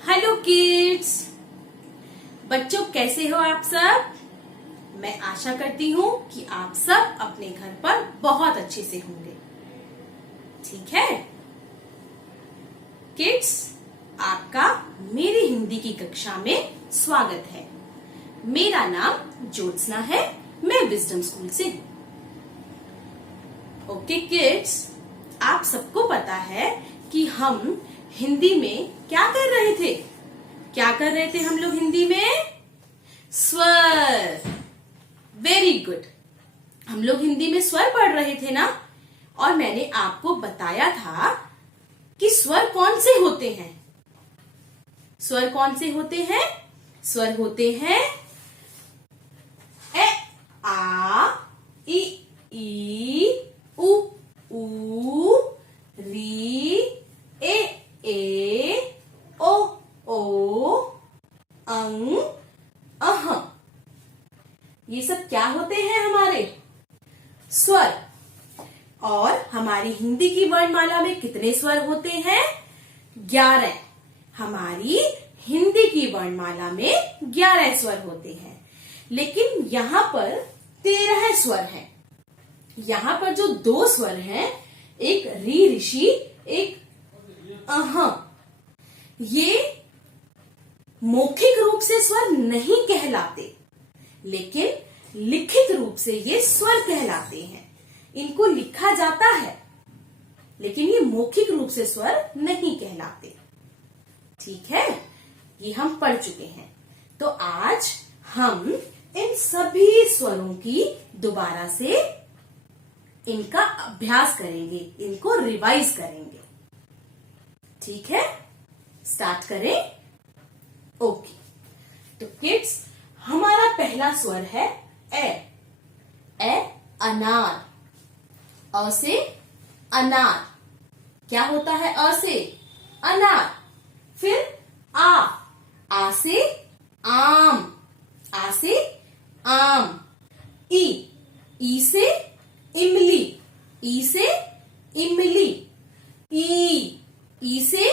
Hello kids, बच्चों कैसे हो आप सब। मैं आशा करती हूँ कि आप सब अपने घर पर बहुत अच्छे से होंगे। ठीक है किड्स, आपका मेरी हिंदी की कक्षा में स्वागत है। मेरा नाम ज्योत्सना है, मैं विजडम स्कूल से हूँ। ओके किड्स, आप सबको पता है कि हम हिंदी में क्या कर रहे थे। क्या कर रहे थे हम लोग हिंदी में? स्वर। वेरी गुड, हम लोग हिंदी में स्वर पढ़ रहे थे ना। और मैंने आपको बताया था कि स्वर कौन से होते हैं। स्वर कौन से होते हैं? स्वर होते हैं ए, आ, इ, उ, ऊ, री, ए, ओ, अंग, अह। ये सब क्या होते हैं? हमारे स्वर। और हमारी हिंदी की वर्णमाला में कितने स्वर होते हैं? 11। हमारी हिंदी की वर्णमाला में 11 स्वर होते हैं, लेकिन यहाँ पर 13 स्वर हैं। यहाँ पर जो 2 स्वर हैं, एक री ऋषि, एक अह, ये मौखिक रूप से स्वर नहीं कहलाते, लेकिन लिखित रूप से ये स्वर कहलाते हैं। इनको लिखा जाता है, लेकिन ये मौखिक रूप से स्वर नहीं कहलाते। ठीक है, ये हम पढ़ चुके हैं। तो आज हम इन सभी स्वरों की दोबारा से इनका अभ्यास करेंगे, इनको रिवाइज करेंगे। ठीक है, स्टार्ट करें। ओके, तो किड्स, हमारा पहला स्वर है ए अनार। अ से अनार। क्या होता है अ से? अनार। फिर आ से आम। आ से आम। ई से इमली। ई से इमली। ई से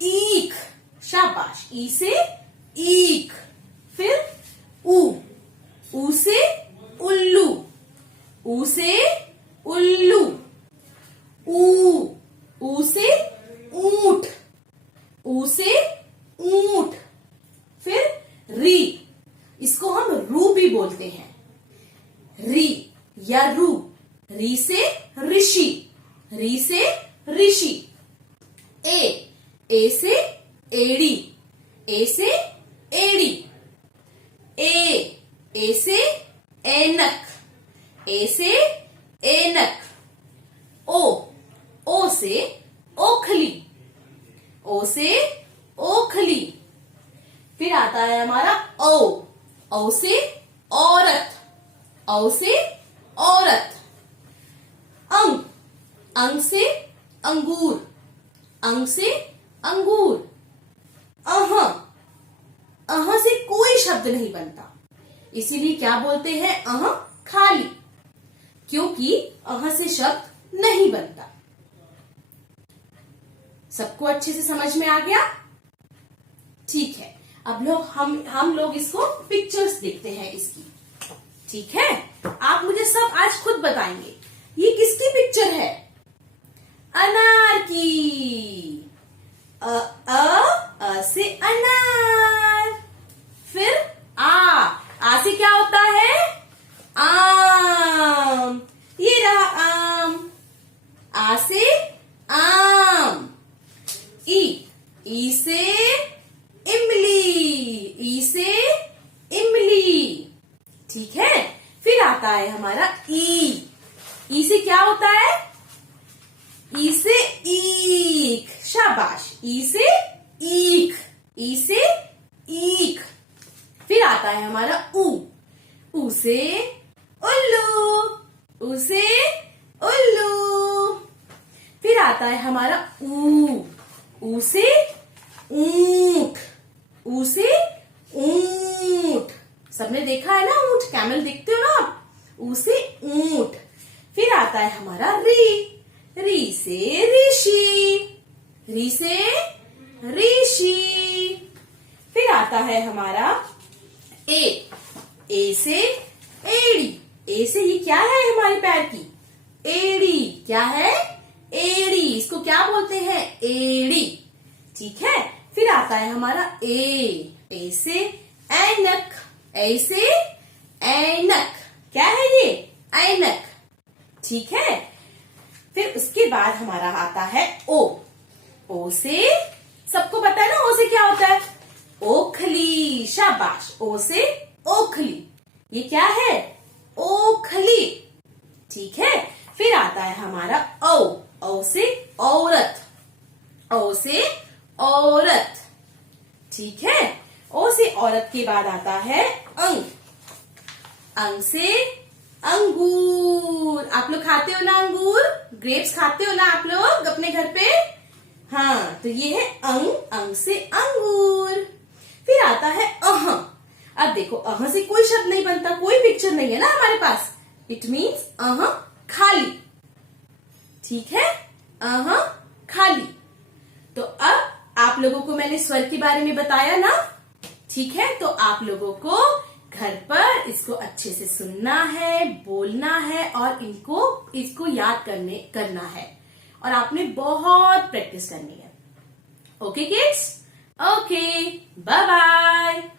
ईख। शाबाश, ई से ईख। फिर ऊ से उल्लू। ऊ से उल्लू। ऊ से ऊंट। ऊ से ऊंट। फिर री, इसको हम रू भी बोलते हैं। री या रू। री से ऋषि। री से ऋषि। ए से एड़ी। ए से एड़ी। ए से ऐनक। ए से ऐनक। ओ से ओखली। ओ से ओखली। फिर आता है हमारा औ से औरत। औ से औरत। अंग से अंगूर। अंग से अंगूर। अह से कोई शब्द नहीं बनता, इसीलिए क्या बोलते हैं? अह खाली, क्योंकि अह से शब्द नहीं बनता। सबको अच्छे से समझ में आ गया? ठीक है, अब हम लोग इसको पिक्चर्स देखते हैं इसकी। ठीक है, आप मुझे सब आज खुद बताएंगे ये किसकी पिक्चर है? अनार की। अ से अनार। फिर आ से क्या होता है? आम। ये रहा आम। आ से आम। ई से इमली। ई से इमली। ठीक है, फिर आता है हमारा ई से क्या होता है? ई से ईख। शाबाश, ई से ईख। ई से ईख। फिर आता है हमारा ऊ से उल्लू। ऊ से उल्लू। फिर आता है हमारा ऊ से ऊंट। ऊ से ऊंट। सबने देखा है ना ऊंट? कैमल देखते हो ना आप? ऊ से ऊंट। फिर आता है हमारा री से ऋषि। री से ऋषि। फिर आता है हमारा ए से एड़ी। ए से ये क्या है हमारे पैर की? एड़ी। क्या है? एड़ी। इसको क्या बोलते हैं? एड़ी। ठीक है। फिर आता है हमारा ए से ऐनक। ए से ऐनक। क्या है ये? ऐनक। ठीक है। फिर उसके बाद हमारा आता है ओ से, सबको पता है ना ओ से क्या होता है? ओखली। शाबाश। ओ से ओखली। ये क्या है? ओखली। ठीक है। फिर आता है हमारा औ से औरत। ओ से औरत। ठीक है। ओ से औरत के बाद आता है अंग से अंगूर। आप लोग खाते हो ना अंगूर? ग्रेप्स खाते हो ना आप लोग अपने घर पे? हाँ, तो ये है अंग से अंगूर। फिर आता है अब देखो, से कोई शब्द नहीं बनता, कोई पिक्चर नहीं है ना हमारे पास। इट मीन्स खाली। ठीक है। खाली। तो अब आप लोगों को मैंने स्वर के बारे में बताया ना। ठीक है। तो आप लोगों को घर पर इसको अच्छे से सुनना है, बोलना है और इसको याद करना है। और आपने बहुत प्रैक्टिस करनी है। Okay kids? Okay, bye bye.